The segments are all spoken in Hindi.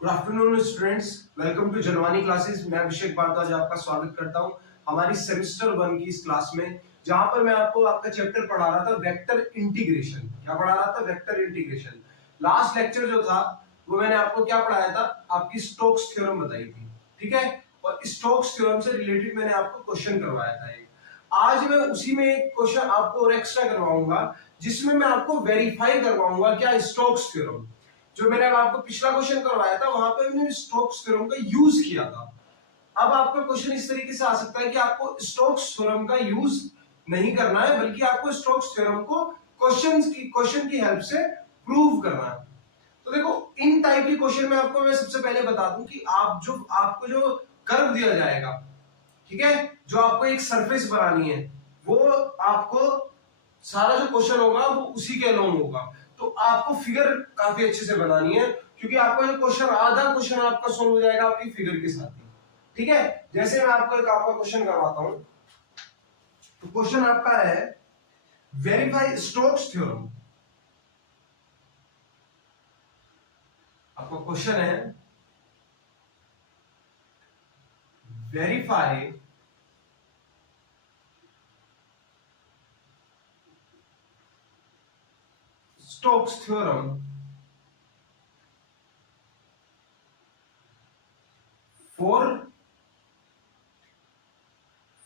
Good afternoon students, welcome to Janvani classes. मैं अभिषेक भारद्वाज आपका स्वागत करता हूं हमारी सेमेस्टर 1 की इस क्लास में, जहां पर मैं आपको आपका चैप्टर पढ़ा रहा था वेक्टर इंटीग्रेशन। क्या पढ़ा रहा था? Vector integration. लास्ट लेक्चर जो था वो मैंने आपको क्या पढ़ाया था? आपकी स्टोक्स थ्योरम बताई थी, ठीक है। और स्टोक्स थ्योरम से रिलेटेड मैंने आपको क्वेश्चन करवाया था एक। आज मैं उसी में एक क्वेश्चन आपको और एक्स्ट्रा करवाऊंगा, जिसमें मैं आपको वेरीफाई करवाऊंगा क्या स्टोक्स थ्योरम। जो मैंने आपको पिछला क्वेश्चन करवाया था वहां पे मैंने स्टोक्स थ्योरम का यूज किया था। अब आपका क्वेश्चन इस तरीके से आ सकता है कि आपको स्टोक्स थ्योरम का यूज नहीं करना है, बल्कि आपको स्टोक्स थ्योरम को क्वेश्चन की हेल्प से प्रूव करना है। तो देखो, इन टाइप के क्वेश्चन में आपको मैं सबसे पहले बता दूं कि आपको जो कर्व दिया जाएगा, ठीक है, जो आपको एक सरफेस बनानी है, वो आपको सारा जो क्वेश्चन होगा वो उसी के अलोंग होगा। तो आपको फिगर काफी अच्छे से बनानी है, क्योंकि आपका जो क्वेश्चन आधा क्वेश्चन आपका सोल्व हो जाएगा आपकी फिगर के साथ ही, ठीक है। जैसे मैं आपको एक आपका क्वेश्चन करवाता हूं, तो क्वेश्चन आपका है वेरीफाई स्टोक्स थ्योरम। आपका क्वेश्चन है verify Stokes theorem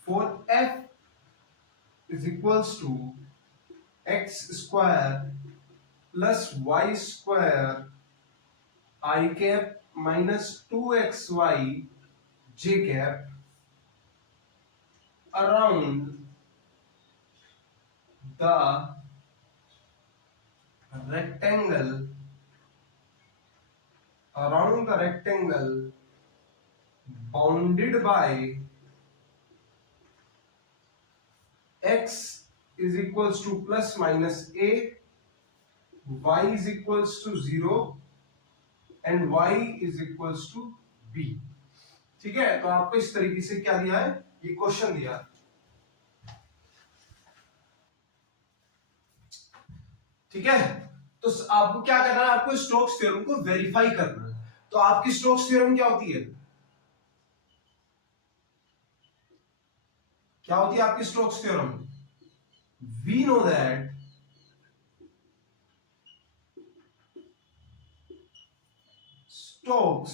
for f is equals to x square plus y square I cap minus 2xy j cap around the rectangle bounded by x is equals to plus minus a, y is equals to 0 and y is equals to b। ठीक है, तो आपको इस तरीके से क्या दिया है, ये क्वेश्चन दिया है, ठीक है। तो आपको क्या करना है, आपको स्टोक्स थ्योरम को वेरीफाई करना है। तो आपकी स्टोक्स थ्योरम क्या होती है? क्या होती है आपकी Stokes theorem? We know that Stokes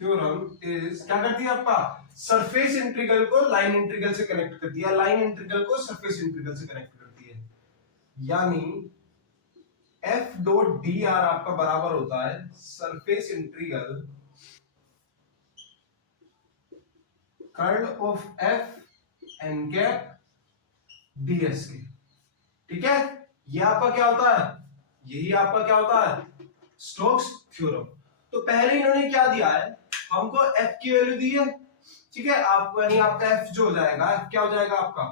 theorem is क्या करती है, आपका सरफेस इंटीग्रल को लाइन इंटीग्रल से कनेक्ट करती है, लाइन इंटीग्रल को सरफेस इंटीग्रल से कनेक्ट करती है। यानी एफ डॉट डी आर आपका बराबर होता है surface integral curl of F N cap DS के, ठीक है। ये आपका क्या होता है? यही आपका क्या होता है? Stokes theorem. तो पहले इन्होंने क्या दिया है, हमको एफ की वैल्यू दी है, ठीक है। आपको यानी आपका एफ जो हो जाएगा, एफ क्या हो जाएगा आपका,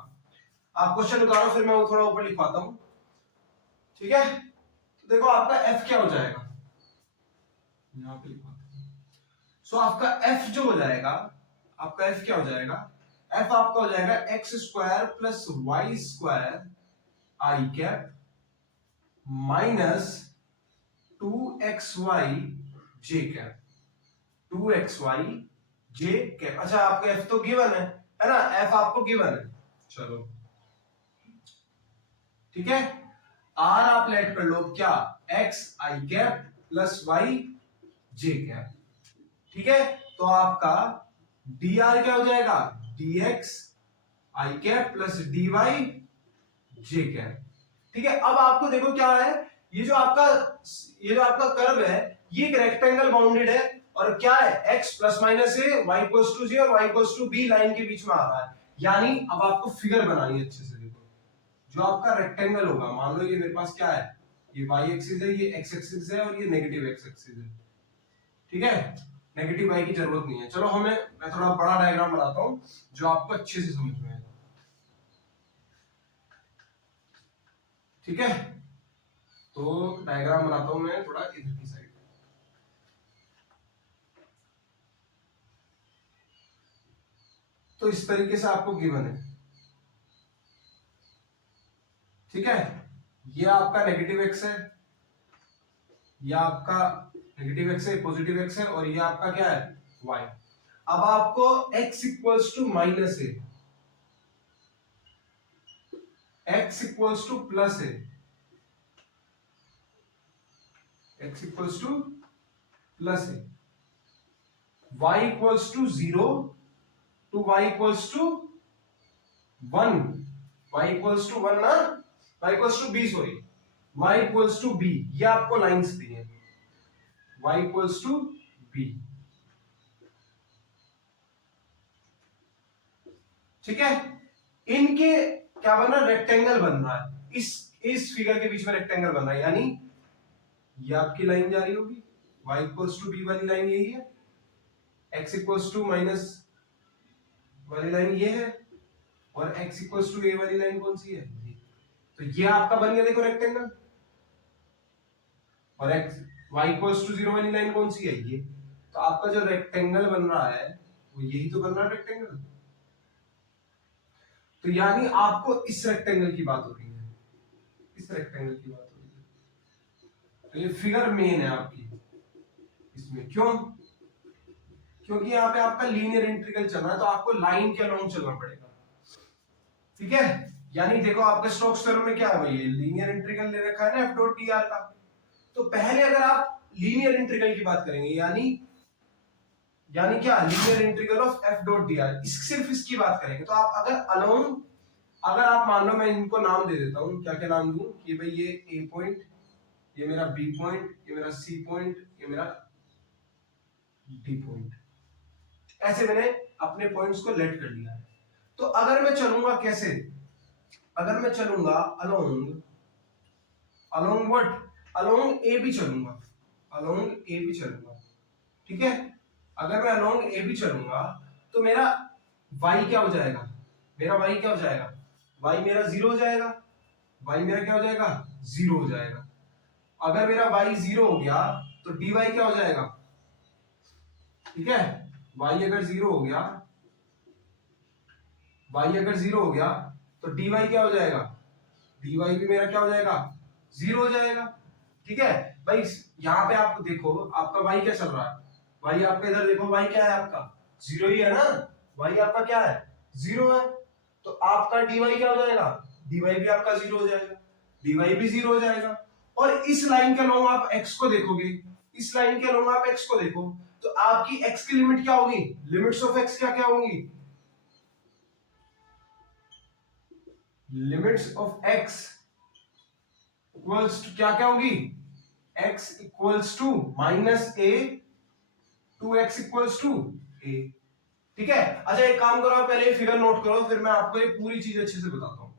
आप क्वेश्चन उतारो फिर मैं वो थोड़ा ऊपर लिखवाता हूं, ठीक है। तो देखो आपका एफ क्या हो जाएगा, यहां पे लिखवाता हूं। सो आपका एफ जो हो जाएगा, आपका एफ क्या हो जाएगा, एफ आपका हो जाएगा x square plus y square i cap minus 2xy j cap, 2xy j cap. अच्छा, आपका एफ तो गिवन है ना, एफ आपको गिवन है, चलो ठीक है। आर आप लेट कर लो क्या, एक्स आई कैप प्लस वाई जे कैप, ठीक है। तो आपका डी आर क्या हो जाएगा, डी एक्स आई कैप प्लस डी वाई जे कैप, ठीक है। अब आपको देखो क्या है, ये जो आपका कर्व है, ये एक रेक्टेंगल बाउंडेड है, और क्या है, x plus minus a, y equals to g और y equals to b line के बीच में आ रहा है। यानी अब आपको फिगर बनानी है अच्छे से। देखो, जो आपका रेक्टेंगल होगा, मान लो ये मेरे पास क्या है, ये y एक्सिस है, ये x एक्सिस है और ये नेगेटिव x एक्सिस है, ठीक है। नेगेटिव y की जरूरत नहीं है। चलो मैं थोड़ा बड़ा डायग्राम बनाता हूं जो आपको अच्छे से समझ में आए, ठीक है। तो डायग्राम बनाता हूं मैं थोड़ा इधर की साइड। तो इस तरीके से आपको गिवन है, ठीक है। ये आपका नेगेटिव एक्स है, यह आपका नेगेटिव एक्स है, पॉजिटिव एक्स है, और ये आपका क्या है, y। अब आपको x इक्वल्स टू माइनस है, x इक्वल्स टू प्लस है, x इक्वल्स टू प्लस है, y equals to 0 to y equals to 1, y equals to 1 ना, y equals to b, sorry, y equals to b, ये आपको लाइंस दी है, y इक्वल्स टू b। ठीक है, इनके क्या बन रहा है, रेक्टेंगल बन रहा है, इस फिगर के बीच में रेक्टेंगल बन रहा है, यानी ये आपकी लाइन जा रही होगी, y इक्वल्स टू b वाली लाइन यही है, x इक्वल्स टू माइनस वाली लाइन ये है, और x इक्वल्स टू a वाली लाइन कौन सी है, तो ये आपका बन गया देखो रेक्टेंगल। और x y इक्वल्स टू 0 वाली लाइन कौन सी है, ये। तो आपका जो रेक्टेंगल बन रहा है वो यही तो बन रहा है रेक्टेंगल। तो यानी आपको इस रेक्टेंगल की बात हो रही है, इस रेक्टेंगल की बात हो रही है। तो ये फिगर मेन है आपकी इसमें, क्यों, क्योंकि यहाँ पे आपका लीनियर इंटीग्रल चल रहा है, तो आपको लाइन के अलोंग चलना पड़ेगा। ठीक है, यानी देखो आपके स्टोक्स थ्योरम में क्या है भाई, लीनियर इंटीग्रल ले रखा है ना एफ डॉट डी आर का। तो पहले अगर आप लीनियर इंटीग्रल की बात करेंगे, यानी क्या, linear integral of F dot d are, सिर्फ इसकी बात करेंगे, तो आप अगर अलोंग, अगर आप मान लो, मैं इनको नाम दे देता हूं, क्या क्या नाम दूं, कि भाई ये ए पॉइंट, ये मेरा बी पॉइंट, ये मेरा सी पॉइंट, ये मेरा डी पॉइंट, ऐसे मैंने अपने पॉइंट्स को लेट कर लिया है। तो अगर मैं चलूंगा कैसे, अगर मैं चलूंगा along, along what, along A B चलूंगा, अलोंग ए बी चलूंगा, ठीक है। अगर मैं अलोंग ए बी चलूंगा तो मेरा y क्या हो जाएगा, मेरा y क्या हो जाएगा, y मेरा 0 हो जाएगा, y मेरा क्या हो जाएगा, 0 हो जाएगा। अगर मेरा y 0 हो गया तो dy क्या हो जाएगा, ठीक है, y अगर 0 हो गया, y अगर 0 हो गया तो dy क्या हो जाएगा, dy भी मेरा क्या हो जाएगा, 0 हो जाएगा। ठीक है भाई, यहाँ पे आप देखो आपका y क्या चल रहा है, y आपका इधर देखो, y क्या है आपका, 0 ही है ना, y आपका क्या है, 0 है। तो आपका dy क्या हो जाएगा, dy भी आपका 0 हो जाएगा, dy भी 0 हो जाएगा। और इस लाइन के अलोंग आप x को देखोगे, इस लाइन के अलोंग आप x को देखो, तो आपकी x की लिमिट क्या होगी, लिमिट्स ऑफ x क्या क्या होंगी, limits of x equals to क्या क्या होगी, x equals to minus a to x equals to a। ठीक है, अच्छा एक काम करो, पहले ये फिगर नोट करो, फिर मैं आपको ये पूरी चीज अच्छे से बताता हूं।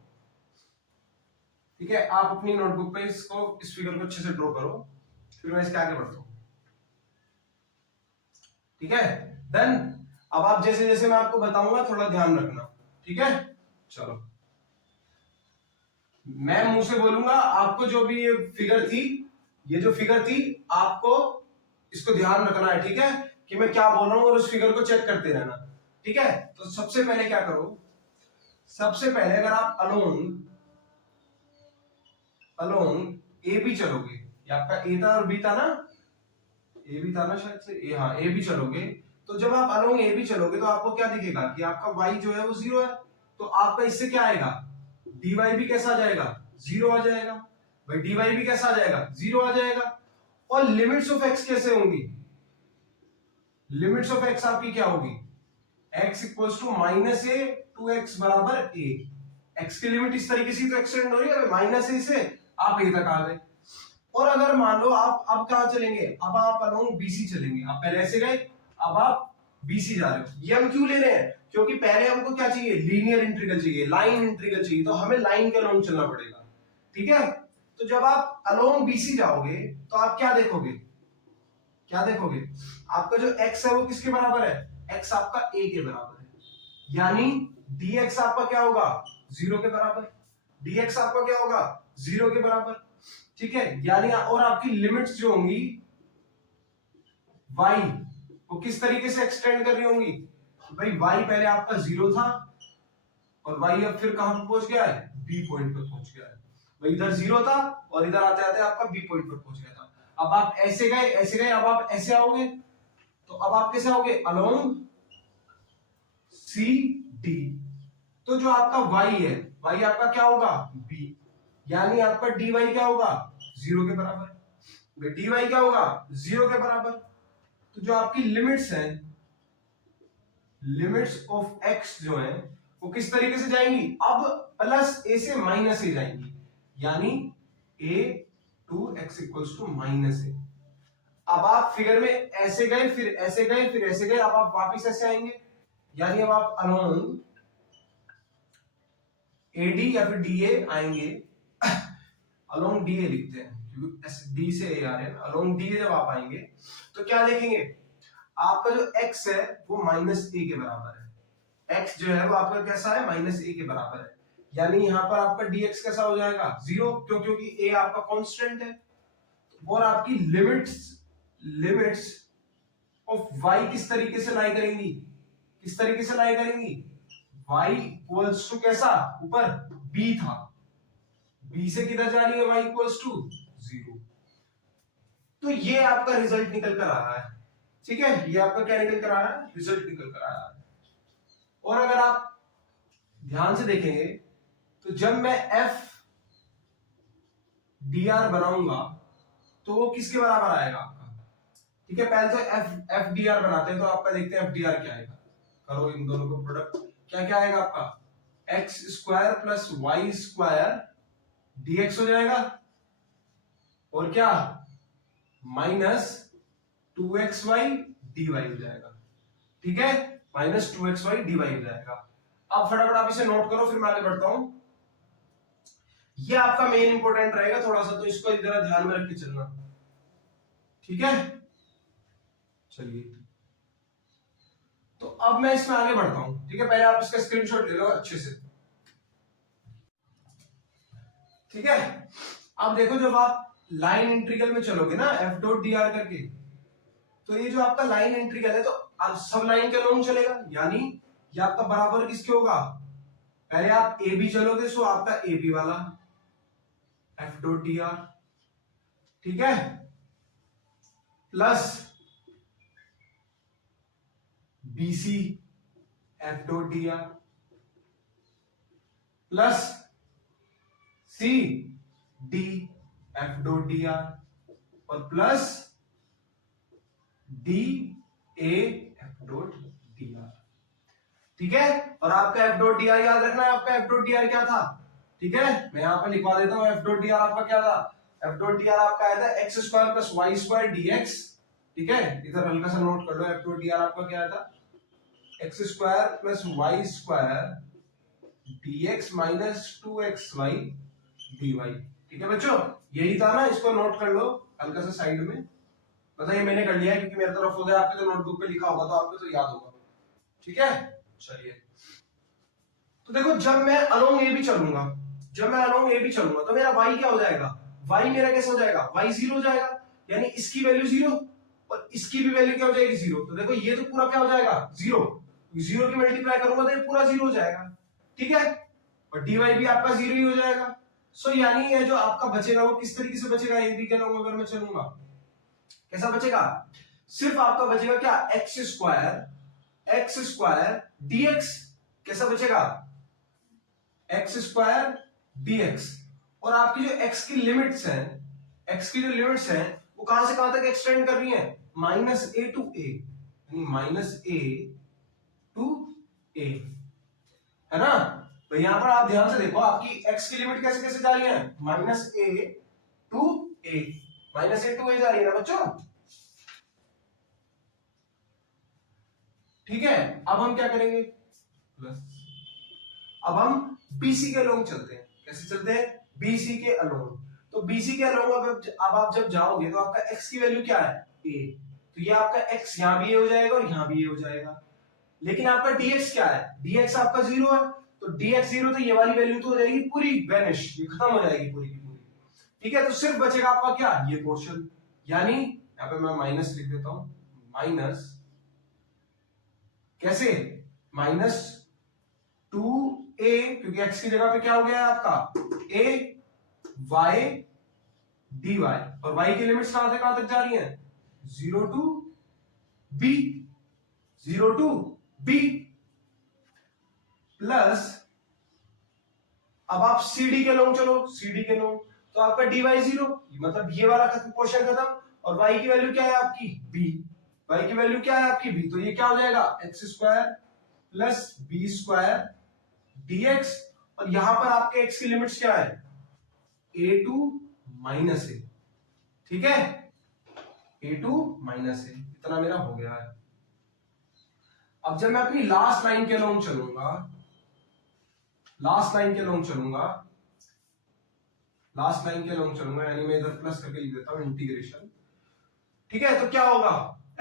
ठीक है, आप अपनी नोटबुक पे इसको, इस फिगर को अच्छे से ड्रॉ करो, फिर मैं इसके आगे बढ़ता हूं। ठीक है, देन अब आप जैसे जैसे मैं आपको बताऊंगा थोड़ा ध्यान रखना। ठीक है, चलो मैं मुंह से बोलूंगा, आपको जो भी ये फिगर थी, ये जो फिगर थी, आपको इसको ध्यान रखना है। ठीक है, कि मैं क्या बोल रहा हूं और उस फिगर को चेक करते रहना। ठीक है, तो सबसे पहले क्या करो, सबसे पहले अगर आप अलोंग, अलोंग ए बी चलोगे, ये आपका ए था और बी था ना, ए बी था ना शायद से, ए, हाँ ए बी चलोगे, तो जब आप अलोंग ए बी चलोगे तो आपको क्या दिखेगा कि आपका y जो है वो 0 है, तो आपका इससे क्या आएगा, dy भी कैसा आ जाएगा, 0 आ जाएगा भाई, dy भी कैसा आ जाएगा, 0 आ जाएगा। और लिमिट्स ऑफ x कैसे होंगी, लिमिट्स ऑफ x आपकी क्या होगी, x equals to minus a to x बराबर ए, x की लिमिट इस तरीके से तो एक्सटेंड हो रही है, माइनस ए से आप ए तक आ गए। और अगर मान लो आप अब कहां चलेंगे, अब आप अलोंग बीसी चलेंगे, आप पहले ऐसे गए, अब आप बीसी जा रहे हो। ये हम क्यों ले रहे हैं, क्योंकि पहले हमको क्या चाहिए, लीनियर इंटीग्रल चाहिए, लाइन इंटीग्रल चाहिए, तो हमें लाइन के अलोंग चलना पड़ेगा। ठीक है, तो जब आप अलोंग बीसी जाओगे तो आप क्या देखोगे, क्या देखोगे, आपका जो x है वो किसके बराबर है, x आपका a के बराबर है, यानी dx आपका क्या होगा, 0 के बराबर, dx आपका क्या होगा, 0 के बराबर। ठीक है, यानी और आपकी लिमिट्स जो होंगी y, वो किस तरीके से एक्सटेंड कर रही होंगी, भाई y पहले आपका 0 था और y अब फिर कहां पर पहुंच गया है, b पॉइंट पर पहुंच गया है। भाई इधर 0 था और इधर आते आते आपका b पॉइंट पर पहुंच गया था। अब आप ऐसे गए, अब आप ऐसे आओगे, तो अब आप कैसे आओगे, अलोंग सी डी। तो जो आपका y है, y आपका क्या होगा, b, यानी आपका dy क्या होगा, 0 के बराबर। dy क्या होगा, 0 के बराबर। तो जो आपकी लिमिट्स हैं, लिमिट्स ऑफ x जो है वो किस तरीके से जाएंगी, अब प्लस a से माइनस a जाएंगी, यानी a to x equals to minus a। अब आप फिगर में ऐसे गए, फिर ऐसे गए, फिर ऐसे गए, अब आप वापिस ऐसे आएंगे, यानी अब आप अलोंग एडी या फिर डीए आएंगे। अलोंग डीए लिखते हैं क्योंकि डी से ए आ रहे हैं। अलोंग डीए जब आप आएंगे तो क्या देखेंगे, आपका जो x है वो माइनस ए के बराबर है। x जो है वो आपका कैसा है, माइनस ए के बराबर है, यानी यहां पर आपका dx कैसा हो जाएगा, 0, क्योंकि a आपका कांस्टेंट है। और आपकी लिमिट्स ऑफ y किस तरीके से लाई करेंगी, किस तरीके से लाई करेंगी, y इक्वल्स टू कैसा, ऊपर b था, b से किधर जा रही है, y इक्वल्स टू 0। तो ये आपका रिजल्ट निकल कर आ रहा है, ठीक है, ये आपका क्या निकल कर आ रहा है, रिजल्ट निकल कर आ रहा है। और अगर आप ध्यान से देखेंगे तो जब मैं एफ डी आर बनाऊंगा तो वो किसके बराबर आएगा आपका, ठीक है। पहले तो एफ डी आर बनाते हैं, तो आपका देखते हैं एफ डी आर क्या आएगा, करो इन दोनों को प्रोडक्ट, क्या क्या आएगा आपका, x square plus y square dx हो जाएगा, और क्या माइनस 2xy dy हो जाएगा, ठीक है, माइनस 2xy dy हो जाएगा। अब फटाफट आप इसे नोट करो, फिर मैं आगे बढ़ता हूं। ये आपका मेन इंपॉर्टेंट रहेगा थोड़ा सा, तो इसको जरा ध्यान में रख के चलना, ठीक है। चलिए, तो अब मैं इसमें आगे बढ़ता हूं, ठीक है। पहले आप इसका स्क्रीनशॉट ले लो अच्छे से, ठीक है। अब देखो, जब आप लाइन इंटीग्रल में चलोगे ना एफ डॉट डी आर करके, तो ये जो आपका लाइन इंटीग्रल है तो आप सब लाइन के अलोंग चलेगा, यानी ये आपका बराबर किसके होगा, पहले आप ए बी चलोगे, सो आपका ए बी वाला एफ डॉट डी आर, ठीक है, plus b c F dot d r, plus c d F dot d r, और plus d a F dot d r, ठीक है। और आपका एफ डॉट डी आर याद रखना है, आपका एफ डॉट डी आर क्या था, ठीक है, मैं यहां पर लिखवा देता हूं। एफ डॉट डी आर आपका क्या था, एफ डॉट डी आर आपका आया था x square plus y square dx, ठीक है, इधर हल्का सा नोट कर लो। एफ डॉट डी आर आपका क्या था, x square plus y square dx minus 2xy dy, ठीक है बच्चों, यही था ना, इसको नोट कर लो हल्का सा साइड में। मतलब ये मैंने कर लिया है क्योंकि मेरे तरफ हो गया, आपके तो नोटबुक पे लिखा होगा तो आपको तो याद होगा, ठीक है। चलिए, तो देखो, जब मैं अलोंग ए भी चलूंगा, जब मैं अलोंग ए भी चलूंगा तो मेरा y क्या हो जाएगा, y मेरा कैसे हो जाएगा, y 0 हो जाएगा, यानी इसकी वैल्यू 0 और इसकी भी वैल्यू क्या हो जाएगी, 0। तो देखो ये तो पूरा क्या हो जाएगा, 0, 0 की मल्टीप्लाई करूंगा तो ये पूरा 0 हो जाएगा, ठीक है, और dy भी आपका 0 ही हो जाएगा। सो यानी ये जो आपका बचेगा वो किस तरीके से बचेगा, ए बी के अलोंग अगर मैं चलूंगा, कैसा बचेगा, सिर्फ आपका बचेगा क्या, एक्स स्क्वायर dx, कैसा बचेगा, एक्स स्क्वायर dx, और आपकी जो x की लिमिट्स हैं, x की जो लिमिट्स हैं वो कहां से कहां तक एक्सटेंड कर रही हैं, माइनस ए टू ए, यानी माइनस ए टू ए, है ना। तो यहां पर आप ध्यान से देखो, आपकी x की लिमिट कैसे कैसे जा रही है, minus a to a, minus a to a जा रही है ना बच्चों, ठीक है। अब हम क्या करेंगे, प्लस, अब हम BC के अलोंग चलते हैं, कैसे चलते हैं, BC के अलोंग। तो BC के अलोंग अब आप जब जाओगे तो आपका x की वैल्यू क्या है, a, तो ये आपका x यहां भी a हो जाएगा और यहां भी a हो जाएगा, लेकिन आपका dx क्या है, dx आपका 0 है, तो dx 0, तो ये वाली वैल्यू तो हो जाएगी पूरी वैनिश, ये खत्म हो जाएगी पूरी की पूरी, ठीक है। तो सिर्फ बचेगा आपका क्या, ये पोर्शन, यानी यहां पे मैं माइनस लिख देता हूं, माइनस कैसे, माइनस 2a, क्योंकि x की जगह पे क्या हो गया है आपका a, y dy और y की लिमिट्स कहां तक जा रही हैं? 0 to b, 0 to b plus अब आप CD के लोग चलो, CD के लोग तो आपका dy 0, मतलब ये वाला पोर्शन खत्म और y की वैल्यू क्या है आपकी b, y की वैल्यू क्या है आपकी b, तो ये क्या हो जाएगा x square plus b square dx और यहां पर आपके x की लिमिट्स क्या है a टू माइनस a, ठीक है a टू माइनस a, इतना मेरा हो गया है। अब जब मैं अपनी लास्ट लाइन के लॉन्ग चलूंगा, लास्ट लाइन के लॉन्ग चलूंगा यानी मैं इधर प्लस करके लिख देता हूं इंटीग्रेशन, ठीक है, तो क्या होगा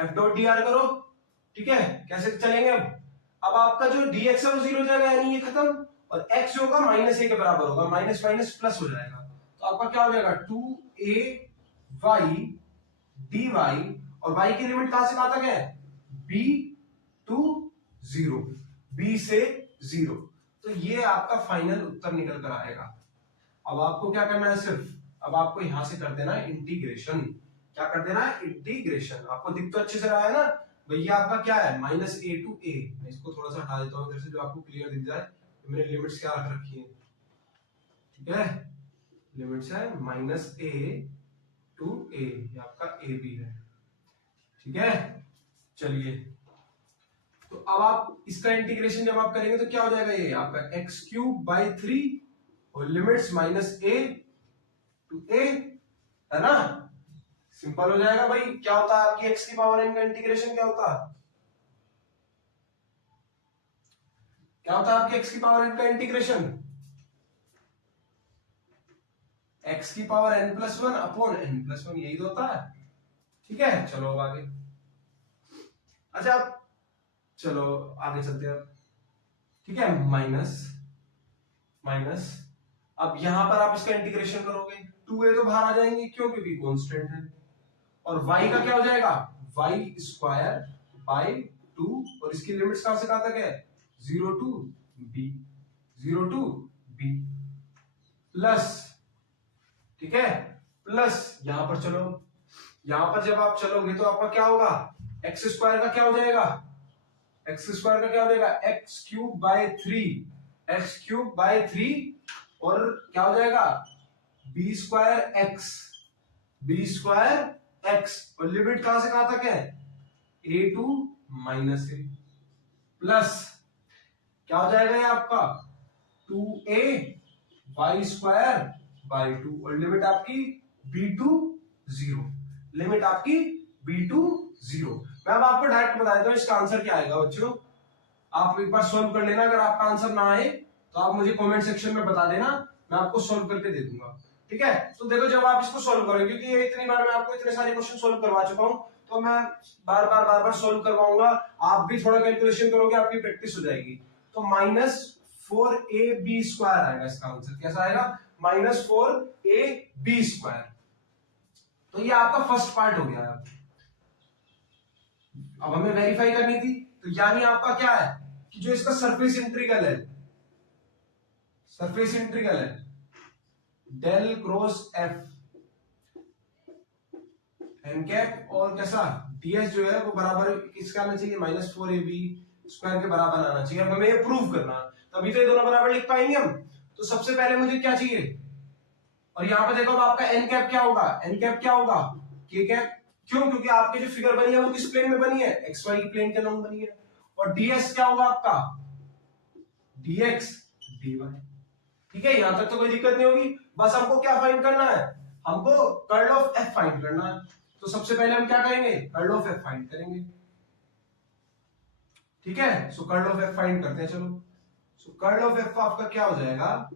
f डॉट डी आर करो, ठीक है, कैसे चलेंगे अब आपका जो dx है वो 0 हो जाएगा यानी ये खत्म और x जो होगा माइनस a के बराबर होगा, माइनस माइनस प्लस हो जाएगा, तो आपका क्या हो जाएगा 2ay dy और y की लिमिट कहां से कहां तक है b टू 0, b से 0, तो ये आपका फाइनल उत्तर निकल कर आएगा। अब आपको क्या करना है, सिर्फ अब आपको यहां से कर देना है इंटीग्रेशन, क्या कर देना है इंटीग्रेशन, आपको दिख तो अच्छे से रहा है ना भैया, आपका क्या है माइनस a टू a, मैं इसको थोड़ा सा हटा देता हूं इधर से जो आपको क्लियर दिख जाए, तो मैंने लिमिट्स क्या रख रखी है, ठीक है, लिमिट्स है माइनस a टू a, ये आपका a भी है, ठीक है। चलिए तो अब आप इसका इंटीग्रेशन जब आप करेंगे तो क्या हो जाएगा, ये आपका x क्यूब बाई 3 और limits minus a to a, है ना, सिंपल हो जाएगा भाई। क्या होता है आपकी x की पावर n का इंटीग्रेशन क्या होता है, क्या होता है आपकी x की पावर n का इंटीग्रेशन, x की power n plus one upon n plus one, यही तो होता है, ठीक है। चलो अब आगे, अच्छा चलो आगे चलते हैं, ठीक है, माइनस माइनस, अब यहां पर आप इसका इंटीग्रेशन करोगे 2a तो बाहर आ जाएंगे, क्यों, क्योंकि कांस्टेंट है, और y का क्या हो जाएगा y स्क्वायर बाई 2 और इसकी लिमिट्स कहां से कहां तक है 0 to b, 0 to b plus, ठीक है, प्लस यहां पर चलो, यहां पर जब आप चलोगे तो आपका क्या होगा एक्स स्क्वायर का क्या हो जाएगा, एक्स स्क्वायर का क्या हो जाएगा x cube by 3, x cube by 3 और क्या हो जाएगा b square x, b square x और लिमिट कहां से कहां तक है a to minus a plus क्या हो जाएगा ये आपका 2a वाई स्क्वायर बाई 2 और लिमिट आपकी b टू 0, लिमिट आपकी b टू 0। मैं अब आपको डायरेक्ट बता देता हूं इसका आंसर क्या आएगा बच्चों, आप एक बार सोल्व कर लेना, अगर आपका आंसर ना आए तो आप मुझे कमेंट सेक्शन में बता देना, मैं आपको सोल्व करके दे दूंगा, ठीक है। तो देखो जब आप इसको सोल्व करोगे, क्योंकि ये इतनी बार मैं आपको इतने सारे क्वेश्चन सोल्व करवा चुका हूं, तो मैं बार बार सोल्व करवाऊंगा, आप भी थोड़ा कैलकुलेशन करोगे, आपकी प्रैक्टिस हो जाएगी। तो माइनस 4ab स्क्वायर आएगा इसका आंसर, कैसा आएगा माइनस 4ab स्क्वायर। तो ये आपका फर्स्ट पार्ट हो गया। अब हमें वेरीफाई करनी थी, तो यानी आपका क्या है कि जो इसका सरफेस इंटीग्रल है, सरफेस इंटीग्रल है del cross f N cap और कैसा ds जो है वो बराबर किसका आना चाहिए -4ab स्क्वायर के बराबर आना चाहिए। अब हमें ये प्रूव करना, तभी तो ये दोनों बराबर लिख पाएंगे हम। तो सबसे पहले मुझे क्या चाहिए, और यहां पे देखो अब आपका एन कैप क्या होगा, एन कैप क्या होगा के कैप, क्यों, क्योंकि आपकी जो फिगर बनी है वो किस प्लेन में बनी है एक्स वाई प्लेन के लंब बनी है। और ds क्या होगा आपका dx dy, ठीक है, यहां तक तो कोई दिक्कत नहीं होगी। बस हमको क्या फाइंड करना है, हमको कर्ल ऑफ एफ फाइंड करना है। तो सबसे पहले हम क्या करेंगे कर्ल ऑफ एफ फाइंड करेंगे, ठीक है। सो कर्ल ऑफ एफ फाइंड करते हैं, चलो। सो कर्ल ऑफ एफ आपका क्या हो जाएगा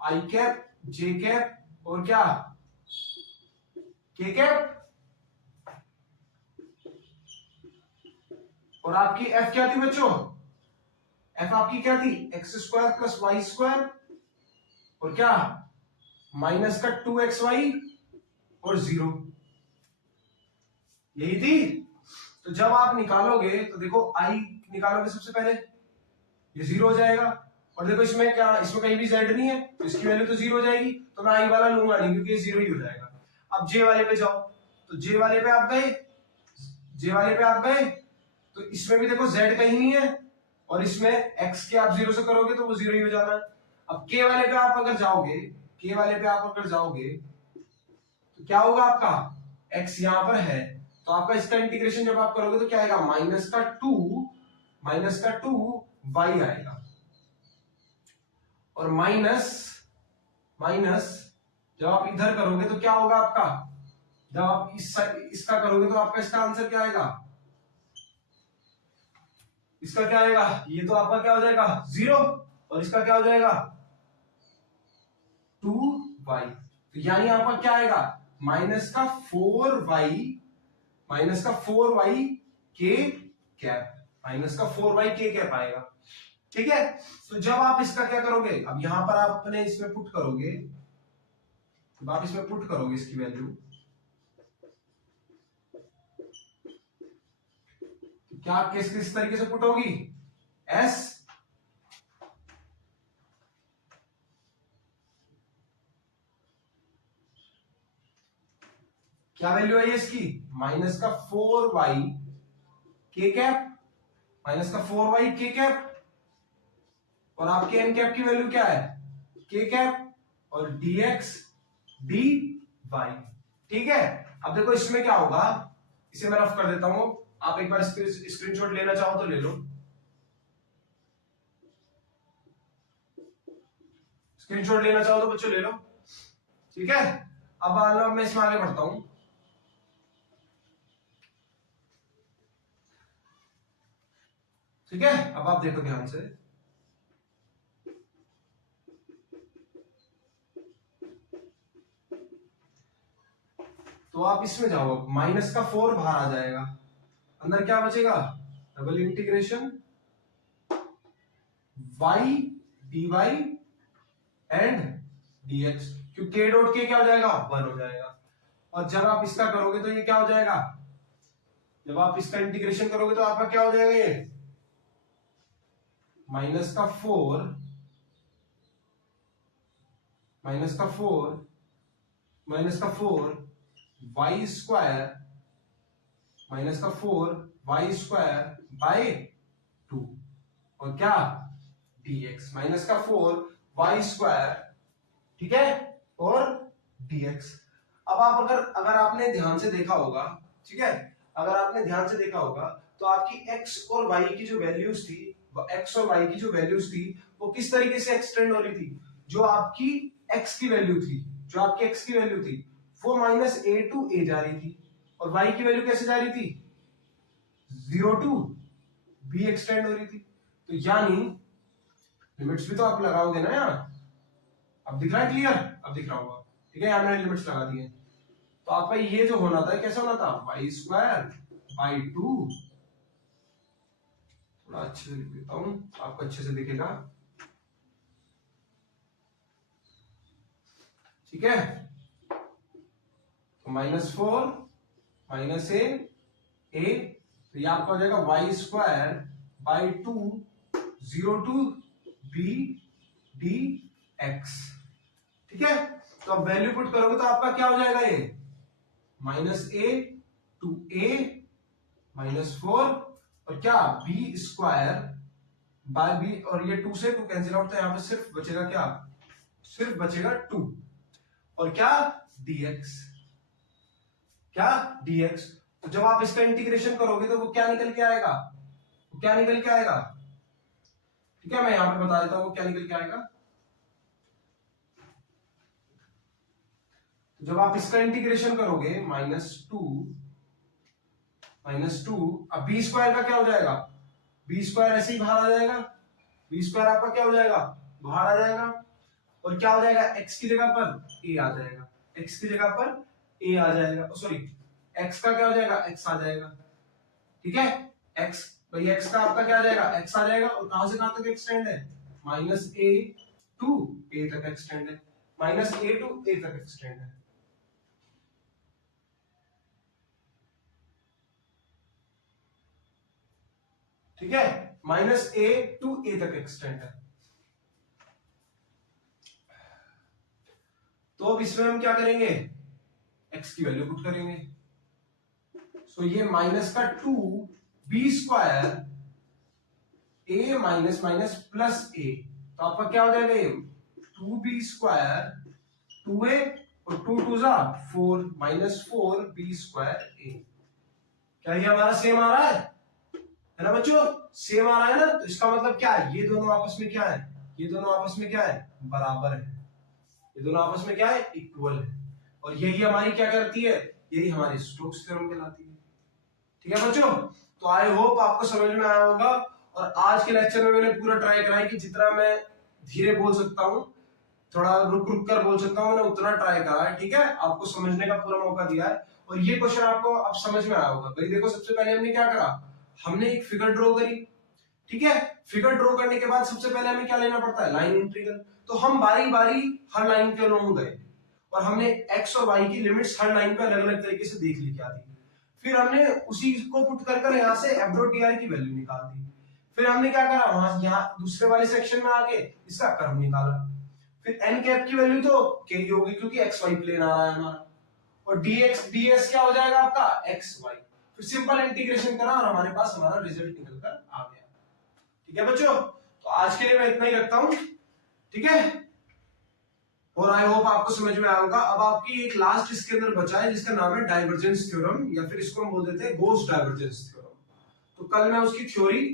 आई कैप जे कैप और क्या के कैप, और आपकी एफ क्या थी बच्चों, एफ आपकी क्या थी x square plus y square और क्या माइनस का 2xy और 0, यही थी। तो जब आप निकालोगे तो देखो आई निकालोगे सबसे पहले ये 0 हो जाएगा, और देखो इसमें क्या, इसमें कहीं भी z नहीं है तो इसकी वैल्यू तो 0 हो जाएगी, तो मैं आई वाला लूंगा नहीं क्योंकि ये 0 ही हो जाएगा। अब जे वाले पे जाओ, तो जे वाले पे आप गए, जे वाले पे आप गए, तो इसमें भी देखो z कहीं नहीं है, और इसमें x के आप 0 से करोगे तो वो 0 ही हो जाना है। अब k वाले पे आप अगर जाओगे, k वाले पे आप अगर जाओगे तो क्या होगा आपका, x यहां पर है, तो आपका इसका इंटीग्रेशन जब आप करोगे तो क्या आएगा, -2 y आएगा, और माइनस जब आप इधर करोगे तो क्या होगा आपका, जब आप इसका करोगे तो आपका इसका आंसर क्या आएगा, इसका क्या आएगा, ये तो आपका क्या हो जाएगा 0, और इसका क्या हो जाएगा 2y, तो यानी आपका क्या आएगा -4y के कैप आएगा। ठीक है, तो जब आप इसका क्या करोगे, अब यहां पर आप अपने इसमें पुट करोगे, जब आप इसमें पुट करोगे इसकी वैल्यू, तो क्या किस तरीके से पुट होगी, s क्या वैल्यू है इसकी, -4y के कैप, -4y के कैप, और आपके एन कैप की वैल्यू क्या है के कैप, और dx dy। ठीक है, अब देखो इसमें क्या होगा, इसे मैं रफ कर देता हूं, आप एक बार स्क्रीनशॉट लेना चाहो तो ले लो, स्क्रीनशॉट लेना चाहो तो बच्चों ले लो। ठीक है, अब मैं इसमें आगे बढ़ता हूं। ठीक है, अब आप देखो ध्यान से, तो आप इसमें जाओ, -4 बाहर आ जाएगा, अंदर क्या बचेगा, double integration y dy and dx, क्योंकि k डॉट के क्या हो जाएगा 1 हो जाएगा, और जब आप इसका करोगे तो ये क्या हो जाएगा, जब आप इसका इंटीग्रेशन करोगे तो आपका क्या हो जाएगा, ये -4 y स्क्वायर बाय 2, और क्या dx -4 y स्क्वायर, ठीक है, और dx। अब आप अगर आपने ध्यान से देखा होगा, ठीक है, अगर आपने ध्यान से देखा होगा तो आपकी x और y की जो वैल्यूज थी, वो किस तरीके से एक्सटेंड हो रही थी, जो आपकी x की वैल्यू थी वो -a टू a जा रही थी, और y की वैल्यू कैसे जा रही थी 0 टू b एक्सटेंड हो रही थी। तो यानी लिमिट्स भी तो आप लगाओगे ना यार, अब दिख रहा है क्लियर, अब दिख रहा होगा, ठीक है, यहां मैंने लिमिट्स लगा दी है, तो आपका ये जो होना था कैसा होना था, y स्क्वायर बाई 2, थोड़ा अच्छे से लिख देता हूं आपको अच्छे से दिखेगा, ठीक है, तो -4 -a, तो ये आपका हो जाएगा y square by 2 0 to b dx। ठीक है, तो अब वैल्यू पुट करोगे तो आपका क्या हो जाएगा, ये -a टू a -4, और क्या b स्क्वायर बाय b, और ये 2 से 2 कैंसिल आउट, तो यहां पे सिर्फ बचेगा क्या, सिर्फ बचेगा 2, और क्या dx, तो जब आप इसका इंटीग्रेशन करोगे तो वो क्या निकल के आएगा, ठीक है, मैं यहां पे बता देता हूं वो क्या निकल के आएगा। तो जब आप इसका इंटीग्रेशन करोगे -2, अब बी स्क्वायर का क्या हो जाएगा, बी स्क्वायर ऐसे ही बाहर आ जाएगा, बी स्क्वायर आपका क्या हो जाएगा, बाहर आ जाएगा, और क्या हो जाएगा, x की जगह पर a आ जाएगा, सॉरी x का क्या हो जाएगा, x आ जाएगा, ठीक है, x भाई x का आपका क्या आ जाएगा, x आ जाएगा, और कहां से कहां तक एक्सटेंड है, -a टू a तक एक्सटेंड है, ठीक है, -a टू a तक एक्सटेंड है। तो अब इसमें हम क्या करेंगे, x की वैल्यू पुट करेंगे। सो ये माइनस का 2 बी स्क्वायर ए माइनस माइनस प्लस ए, तो आपका क्या हो जाएगा ये 2b स्क्वायर 2a और 2 2 जा 4 माइनस 4b स्क्वायर ए। क्या ये हमारा सेम आ रहा है ना बच्चों? सेम आ रहा है ना? तो इसका मतलब क्या है, ये दोनों आपस में क्या है, ये दोनों आपस में क्या है, बराबर है। ये दोनों आपस में क्या है, इक्वल है। और यही हमारी क्या करती है, यही हमारी स्टोक्स थ्योरम कहलाती है। ठीक है बच्चों, तो आई होप आपको समझ में आया होगा। और आज के लेक्चर में मैंने पूरा ट्राई करा है कि जितना मैं धीरे बोल सकता हूँ, थोड़ा रुक रुक कर बोल सकता हूँ, मैंने उतना ट्राई करा है। ठीक है, आपको समझने का पूरा मौका दिया है। और ये क्वेश्चन आपको अब समझ में आया होगा। भाई देखो, सबसे पहले हमने क्या करा, हमने एक फिगर ड्रॉ करी। ठीक है, फिगर ड्रॉ करने के बाद सबसे पहले हमें क्या लेना पड़ता है, लाइन इंटीग्रल। तो हम बारी बारी हर लाइन के अलॉन्ग गए और हमने एक्स और वाई की लिमिट्स हर लाइन पे अलग अलग तरीके से देख ली क्या थी। फिर हमने उसी को पुट कर कर यहाँ से एफ डॉट टी आर की वैल्यू निकाल दी। फिर हमने क्या करा, वहां यहाँ दूसरे वाले सेक्शन में आके इसका कर्व निकाला। फिर एन कैप की वैल्यू तो के ही होगी क्योंकि एक्स वाई प्लेन आ रहा है हमारा। और dx ds क्या हो जाएगा आपका एक्स वाई। फिर सिंपल इंटीग्रेशन करा और हमारे पास हमारा रिजल्ट निकल कर आ गया। ठीक है बच्चों, तो आज के लिए मैं इतना ही रखता हूं। ठीक है, और आई होप आपको समझ में आया होगा। अब आपकी एक लास्ट इसके अंदर बचा है जिसका नाम है डाइवर्जेंस थ्योरम, या फिर इसको हम बोल देते हैं गॉस डाइवर्जेंस थ्योरम। तो कल मैं उसकी थ्योरी,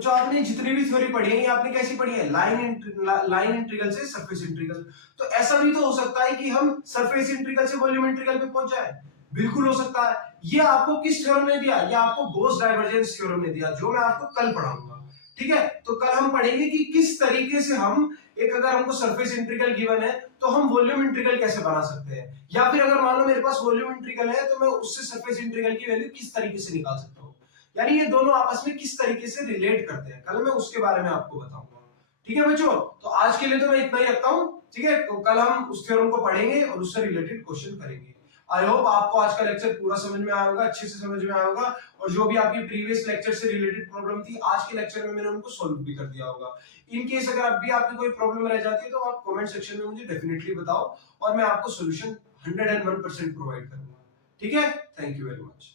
जो आपने जितनी भी थ्योरी पढ़ी है, ये आपने कैसी पढ़ी है, लाइन इंटीग्रल से सरफेस इंटीग्रल। तो ऐसा भी तो हो सकता है कि हम सरफेस इंटीग्रल से वॉल्यूम इंटीग्रल पे पहुंच जाए, बिल्कुल हो सकता है। ये आपको किस थ्योरम ने दिया, ये आपको गॉस डाइवर्जेंस थ्योरम ने दिया, जो मैं आपको कल पढ़ाऊंगा। ठीक है, तो कल हम पढ़ेंगे कि किस तरीके से हम एक, अगर हमको सरफेस इंटीग्रल गिवन है तो हम वॉल्यूम इंटीग्रल कैसे बना सकते हैं, या फिर अगर मान लो मेरे पास वॉल्यूम इंटीग्रल है तो मैं उससे सरफेस इंटीग्रल की वैल्यू किस तरीके से निकाल सकता हूं, यानी ये दोनों आपस में किस तरीके से रिलेट करते हैं, कल मैं उसके बारे में आपको बताऊंगा। ठीक है बच्चों, तो आज के लिए तो मैं इतना ही रखता हूं। ठीक है, तो कल हम उस थ्योरम को पढ़ेंगे और उससे रिलेटेड क्वेश्चन करेंगे। आई होप आपको आज का लेक्चर पूरा समझ में आया होगा, अच्छे से समझ में आया होगा। और जो भी आपकी प्रीवियस लेक्चर से रिलेटेड प्रॉब्लम थी, आज के लेक्चर में मैंने उनको सॉल्व भी कर दिया होगा। इन केस अगर अब भी आपकी कोई प्रॉब्लम रह जाती है तो आप कमेंट सेक्शन में मुझे डेफिनेटली बताओ और मैं आपको सोल्यूशन 101% प्रोवाइड करूंगा। ठीक है, थैंक यू वेरी मच।